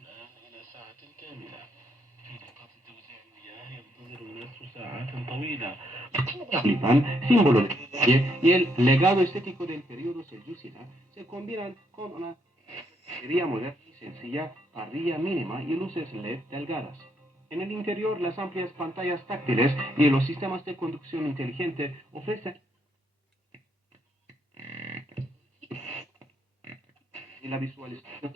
الآن إلى ساعة كاملة. في نقاط توزيع المياه ينتظر الناس ساعات طويلة. Símbolo y el legado estético del periodo selyúcida se combinan con una sería moderna y sencilla, parrilla mínima y luces LED delgadas. En el interior, las amplias pantallas táctiles y los sistemas de conducción inteligente ofrecen y la visualización.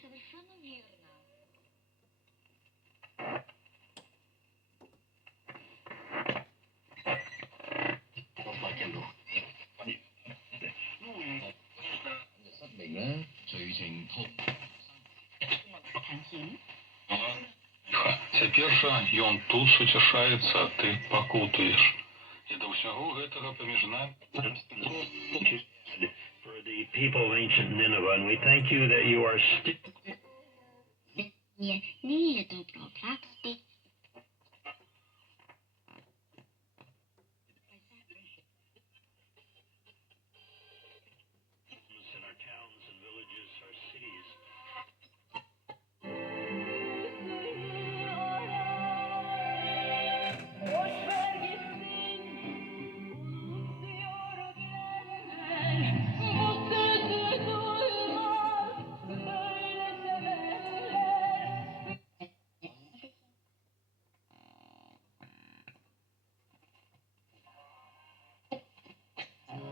Совершенно верно. xác định đó, sự thành thục. Цяпер жа ён тут суцяшаецца, а ты пакутуеш. І да ўсяго гэтага паміж намі for the people of ancient Nineveh, and we thank you that you are still Nie, nie, dobro, praktyk. in our towns and villages, our cities.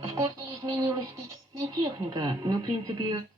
В корне изменилась и техника, но в принципе